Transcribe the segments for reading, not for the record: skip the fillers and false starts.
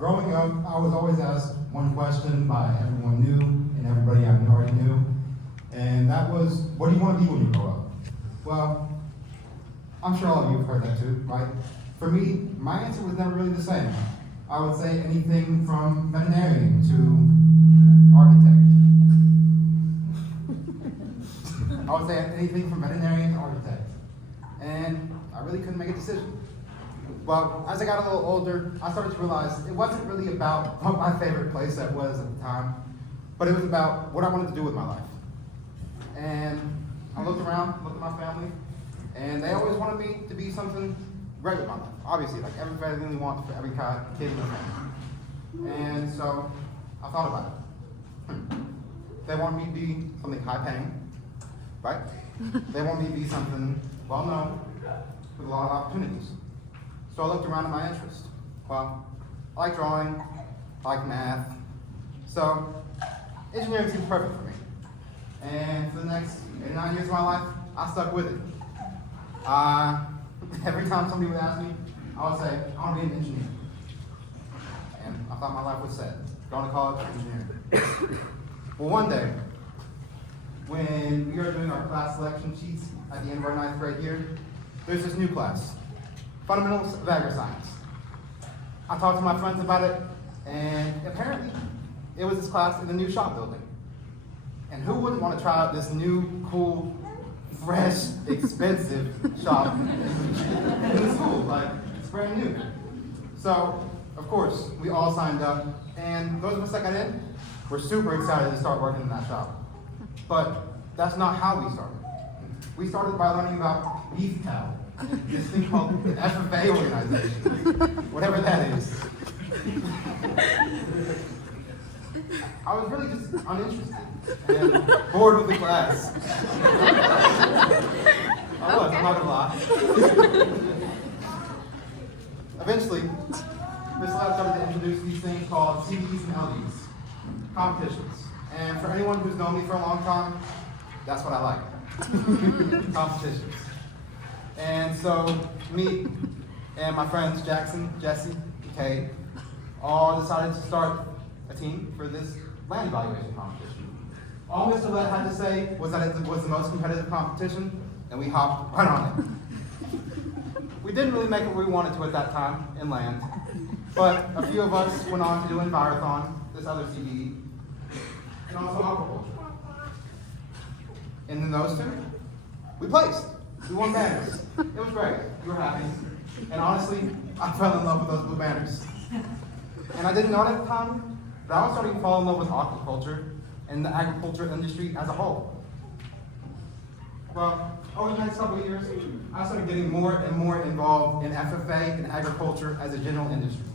Growing up, I was always asked one question by everyone new and everybody I already knew, and that was, what do you want to be when you grow up? Well, I'm sure all of you have heard that too, right? For me, my answer was never really the same. I would say anything from veterinarian to architect. I would say anything from veterinarian to architect. And I really couldn't make a decision. Well, as I got a little older, I started to realize it wasn't really about what my favorite place that was at the time, but it was about what I wanted to do with my life. And I looked around, looked at my family, and they always wanted me to be something great with my life. Obviously, like every family wants for every kid in their family. And so I thought about it. They want me to be something high paying, right? They want me to be something well known with a lot of opportunities. So I looked around at my interests. Well, I like drawing, I like math, so engineering seemed perfect for me. And for the next 8 or 9 years of my life, I stuck with it. Every time somebody would ask me, I would say, I want to be an engineer. And I thought my life was set. Going to college, engineering. Well, one day, when we were doing our class selection sheets at the end of our 9th grade year, there's this new class, Fundamentals of Agri-Science. I talked to my friends about it, and apparently, it was this class in the new shop building. And who wouldn't want to try out this new, cool, fresh, expensive shop in the school? Like, it's brand new. So, of course, we all signed up, and those of us that got in were super excited to start working in that shop. But that's not how we started. We started by learning about beef cattle, this thing called an FFA organization, whatever that is. I was really just uninterested and bored with the class. I was, I'm not gonna lie. Eventually, Miss Lab started to introduce these things called CDs and LDs, competitions. And for anyone who's known me for a long time, that's what I like, competitions. And so me and my friends Jackson, Jesse, and Kay all decided to start a team for this land evaluation competition. All Mr. Lett had to say was that it was the most competitive competition, and we hopped right on it. We didn't really make what we wanted to at that time in land, but a few of us went on to do Envirothon, this other CBE, and also aquaculture. And in those two, we placed. We won banners. It was great. We were happy. And honestly, I fell in love with those blue banners. And I didn't know it at the time, but I was starting to fall in love with aquaculture and the agriculture industry as a whole. Well, over the next couple of years, I started getting more and more involved in FFA and agriculture as a general industry.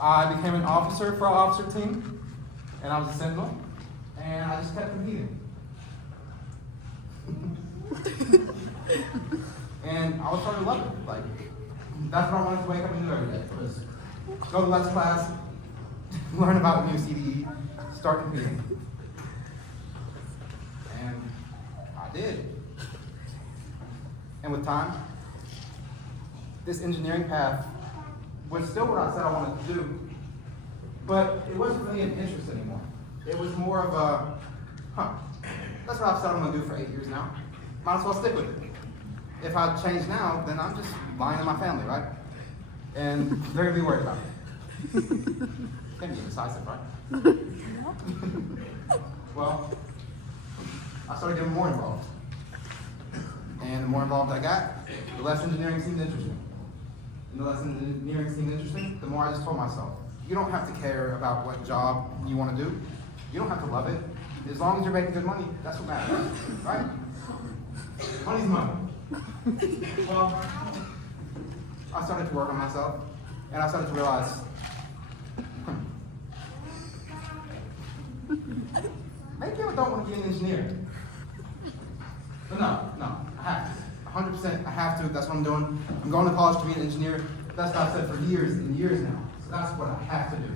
I became an officer for our officer team, and I was a sentinel, and I just kept competing. And I was starting to love it. Like, that's what I wanted to wake up and do every day. Was go to Let's class, learn about a new CDE, start competing. And I did. And with time, this engineering path was still what I said I wanted to do, but it wasn't really an interest anymore. It was more of a, that's what I've said I'm gonna do for 8 years now. Might as well stick with it. If I change now, then I'm just lying to my family, right? And they're gonna be worried about it. Can't be indecisive, right? Well, I started getting more involved. And the more involved I got, the less engineering seemed interesting. And the less engineering seemed interesting, the more I just told myself, you don't have to care about what job you want to do. You don't have to love it. As long as you're making good money, that's what matters, right? Money's money. Well, I started to work on myself, and I started to realize, maybe I don't want to be an engineer. But no, I have to. 100% I have to, that's what I'm doing. I'm going to college to be an engineer. That's what I've said for years and years now. So that's what I have to do.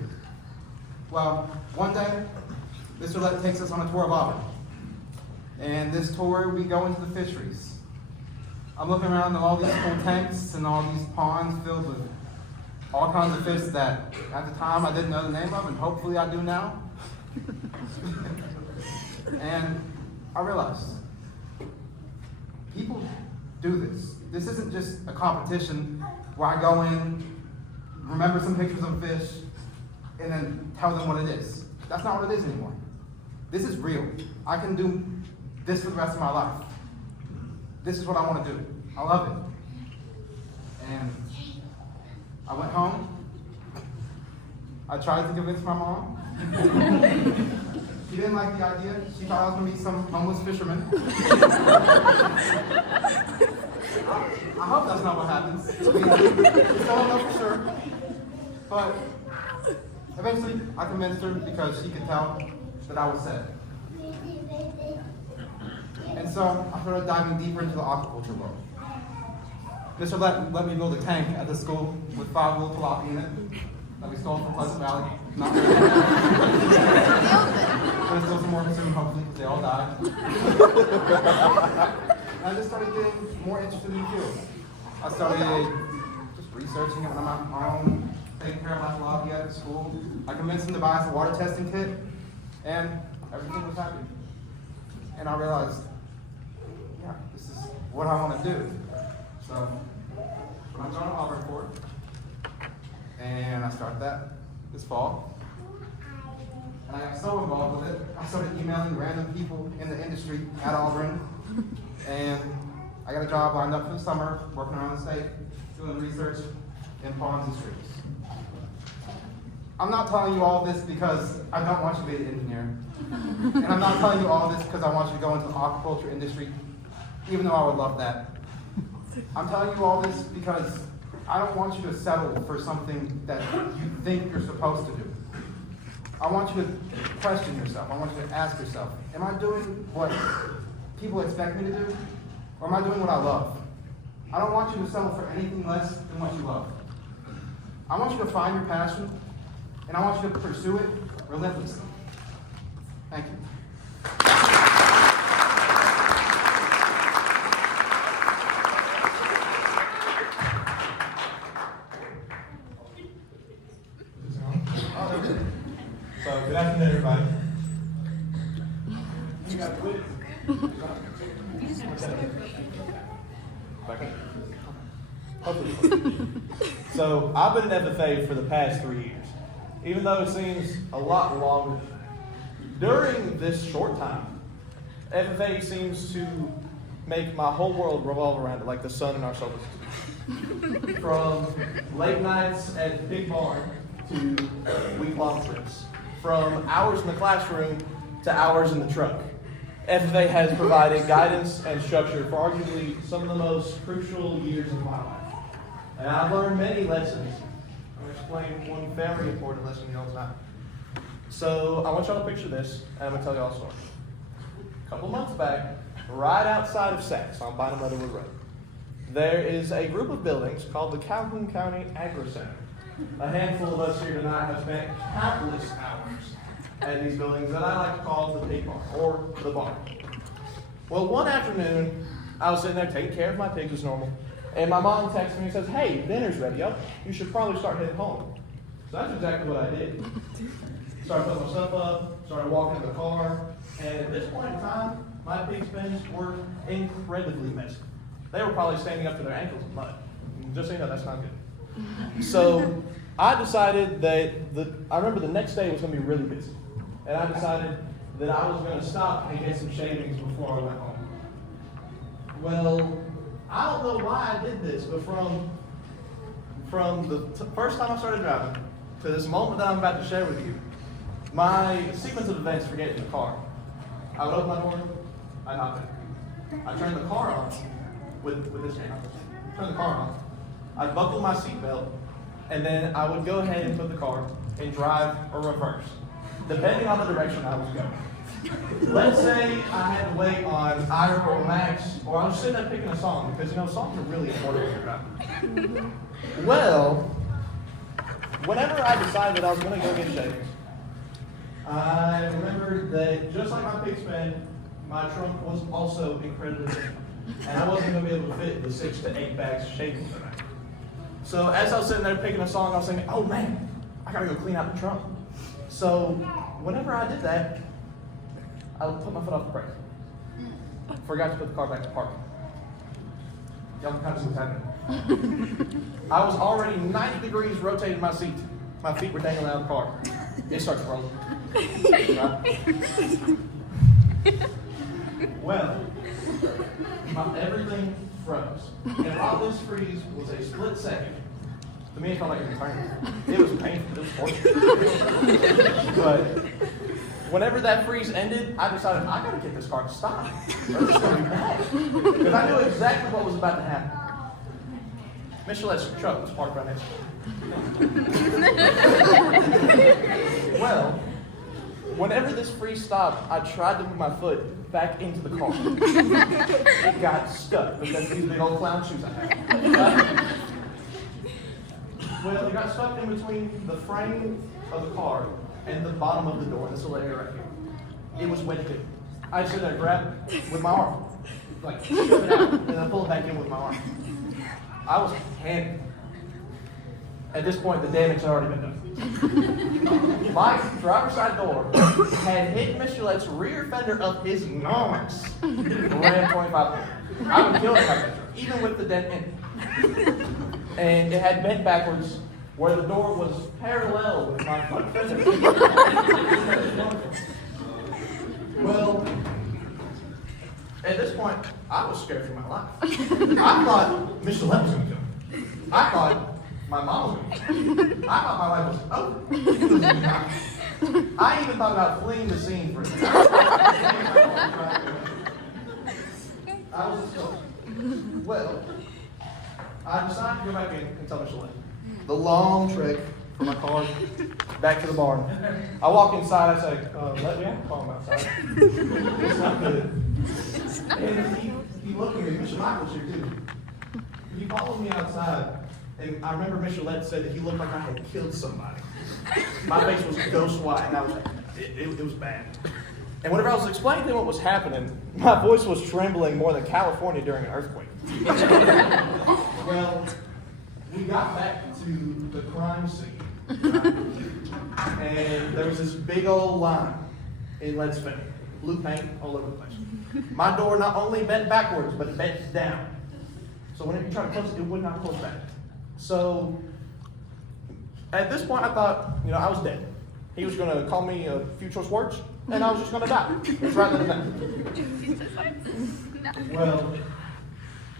Well, one day, Mr. Lett takes us on a tour of Auburn. And this tour, we go into the fisheries. I'm looking around at all these cool tanks and all these ponds filled with all kinds of fish that at the time I didn't know the name of, and hopefully I do now. And I realized, people do this. This isn't just a competition where I go in, remember some pictures of fish, and then tell them what it is. That's not what it is anymore. This is real. I can do this for the rest of my life. This is what I want to do. I love it. And I went home. I tried to convince my mom. She didn't like the idea. She thought I was going to be some homeless fisherman. I hope that's not what happens. I don't know for sure. But eventually, I convinced her because she could tell that I was sad. And so I started diving deeper into the aquaculture world. Mr. let me build a tank at the school with 5 little tilapia in it that we stole from Pleasant Valley. Not really. There's still some more soon, hopefully, because they all died. And I just started getting more interested in the field. I started just researching it when I'm out home, taking care of my tilapia at school. I convinced them to buy us a water testing kit, and everything was happy. And I realized, yeah, this is what I want to do. So I'm going to Auburn for it, and I start that this fall. And I got so involved with it, I started emailing random people in the industry at Auburn, and I got a job lined up for the summer, working around the state, doing research in ponds and streams. I'm not telling you all this because I don't want you to be an engineer. And I'm not telling you all this because I want you to go into the aquaculture industry, even though I would love that. I'm telling you all this because I don't want you to settle for something that you think you're supposed to do. I want you to question yourself. I want you to ask yourself, am I doing what people expect me to do? Or am I doing what I love? I don't want you to settle for anything less than what you love. I want you to find your passion, and I want you to pursue it relentlessly. Thank you. So, good afternoon, everybody. So, I've been in FFA for the past 3 years, even though it seems a lot longer. During this short time, FFA seems to make my whole world revolve around it, like the sun in our solar system. From late nights at Big Barn to week-long trips. From hours in the classroom to hours in the truck. FFA has provided guidance and structure for arguably some of the most crucial years of my life. And I've learned many lessons. I'm going to explain one very important lesson you all tonight. So I want y'all to picture this, and I'm going to tell y'all a story. A couple months back, right outside of Saks on Bynum Leatherwood Road, there is a group of buildings called the Calhoun County Agro Center. A handful of us here tonight have spent countless hours at these buildings that I like to call the pig barn, or the barn. Well, one afternoon, I was sitting there taking care of my pigs as normal, and my mom texted me and says, "Hey, dinner's ready up. You should probably start heading home." So that's exactly what I did. Started putting my stuff up, started walking to the car, and at this point in time, my pig's pens were incredibly messy. They were probably standing up to their ankles in mud. Just so you know, that's not good. So I decided that I remember the next day was going to be really busy. And I decided that I was going to stop and get some shavings before I went home. Well, I don't know why I did this, but from the first time I started driving to this moment that I'm about to share with you, my sequence of events for getting in the car. I would open my door, I'd hop in. I'd turn the car on with this hand. Turn the car on. I'd buckle my seatbelt, and then I would go ahead and put the car in drive or reverse, depending on the direction I was going. Let's say I had to wait on Ira or Max, or I was sitting there picking a song, because songs are really important when you're driving. Well, whenever I decided I was going to go get shavings, I remembered that just like my pig's pen, my trunk was also incredibly big, and I wasn't going to be able to fit the 6 to 8 bags of shavings tonight. So as I was sitting there picking a song, I was thinking, oh man, I gotta go clean out the trunk. So whenever I did that, I put my foot off the brake. Forgot to put the car back in park. Y'all can kind of see what's happening. I was already 90 degrees rotating my seat. My feet were dangling out of the car. It starts rolling. Well, everything froze. And while this freeze was a split second, to me it felt like an eternity. It was painful, it was torture. But whenever that freeze ended, I decided I gotta get this car to stop. Or it's gonna be bad. Because I knew exactly what was about to happen. Michelette's truck was parked right next to me. Well, whenever this freeze stopped, I tried to move my foot back into the car. It got stuck because these big old clown shoes I have. Well, it got stuck in between the frame of the car and the bottom of the door, this little area right here. It was wedged in. I sit there, grab it with my arm, like shove it out, and then pull it back in with my arm. I was panicking. At this point, the damage had already been done. My driver's side door had hit Michelette's rear fender of his enormous Ram 25. I would kill him, even with the dent in it. And it had bent backwards where the door was parallel with my front fender. Well, at this point, I was scared for my life. I thought Michelette was going to kill me. I thought my mom was going to kill me. I thought my life was over. I even thought about fleeing the scene for a second. I was just going. Well, I decided to go back in and tell Michelet. The long trek from my car back to the barn. I walk inside, I say, let me out, call him outside. It's not good. And he looked at me, Mr. Michael's here too. He followed me outside, and I remember Michelet said that he looked like I had killed somebody. My face was ghost white, and it was bad. And whenever I was explaining to him what was happening, my voice was trembling more than California during an earthquake. Well, we got back to the crime scene, and there was this big old line in lead spinning, blue paint all over the place. My door not only bent backwards, but it bent down. So whenever you try to close it, it would not close back. So at this point, I thought, I was dead. He was going to call me a few choice words, and I was just going to die. It's right there and then. Well,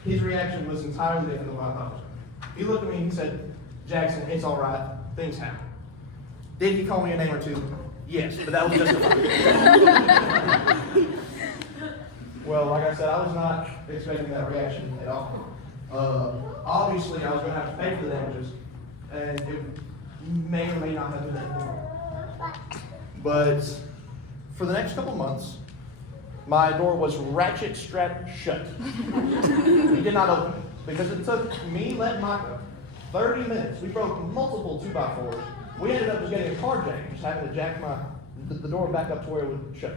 his reaction was entirely different than what I thought. He looked at me and he said, Jackson, it's all right. Things happen. Did he call me a name or two? Yes, but that was justified. Well, like I said, I was not expecting that reaction at all. Obviously, I was going to have to pay for the damages, and it may or may not have been that. But for the next couple months, my door was ratchet strapped shut. We did not open it because it took me, Led Micah, 30 minutes. We broke multiple 2x4s. We ended up just getting a car jack, just having to jack the door back up to where it would shut.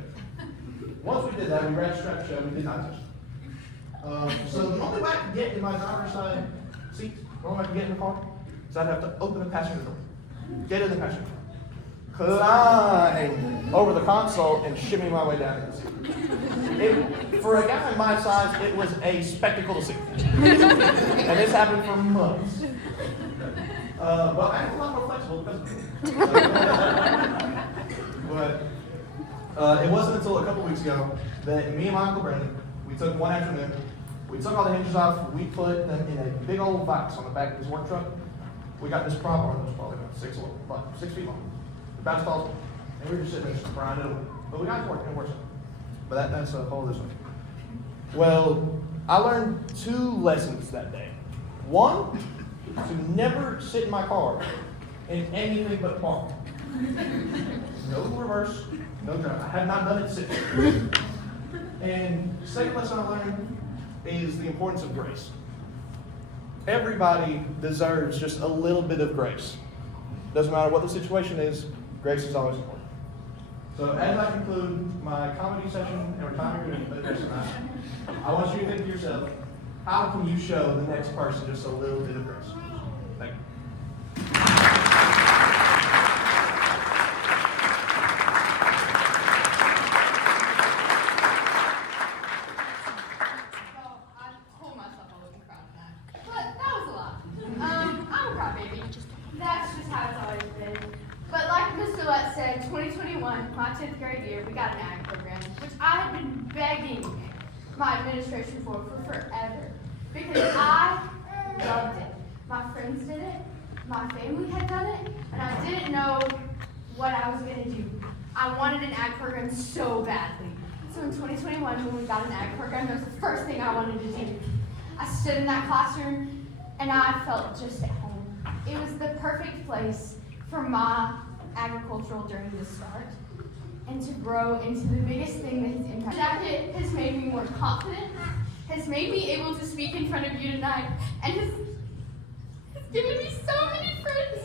Once we did that, we ratchet strapped shut. We did not touch it. So the only way I could get in my driver's side seat, the only way I could get in the car, is I'd have to open the passenger door, get in the passenger door, climb over the console, and shimmy my way down to the seat. For a guy my size, it was a spectacle to see. And this happened for months. Well, I'm a lot more flexible because of it. But it wasn't until a couple weeks ago that me and my Uncle Brandon, we took one afternoon, we took all the hinges off, we put them in a big old box on the back of his work truck. We got this prop on it, it was probably about 6 feet long. About as tall as me. And we were just sitting there just grinding it away. But we got it working, it works. But that's a whole other story. Well, I learned 2 lessons that day. One, to never sit in my car in anything but park. No reverse, no drive. I have not done it since. And the second lesson I learned is the importance of grace. Everybody deserves just a little bit of grace. Doesn't matter what the situation is, grace is always important. So as I conclude my comedy session and retirement address tonight, I want you to think to yourself, how can you show the next person just a little bit of grace? let's say 2021, my 10th grade year, we got an ag program, which I had been begging my administration for forever because I loved it. My friends did it, my family had done it, and I didn't know what I was going to do. I wanted an ag program so badly. So in 2021, when we got an ag program, that was the first thing I wanted to do. I stood in that classroom, and I felt just at home. It was the perfect place for my agricultural journey to start and to grow into the biggest thing that has impacted. Jacket has made me more confident, has made me able to speak in front of you tonight, and has given me so many friends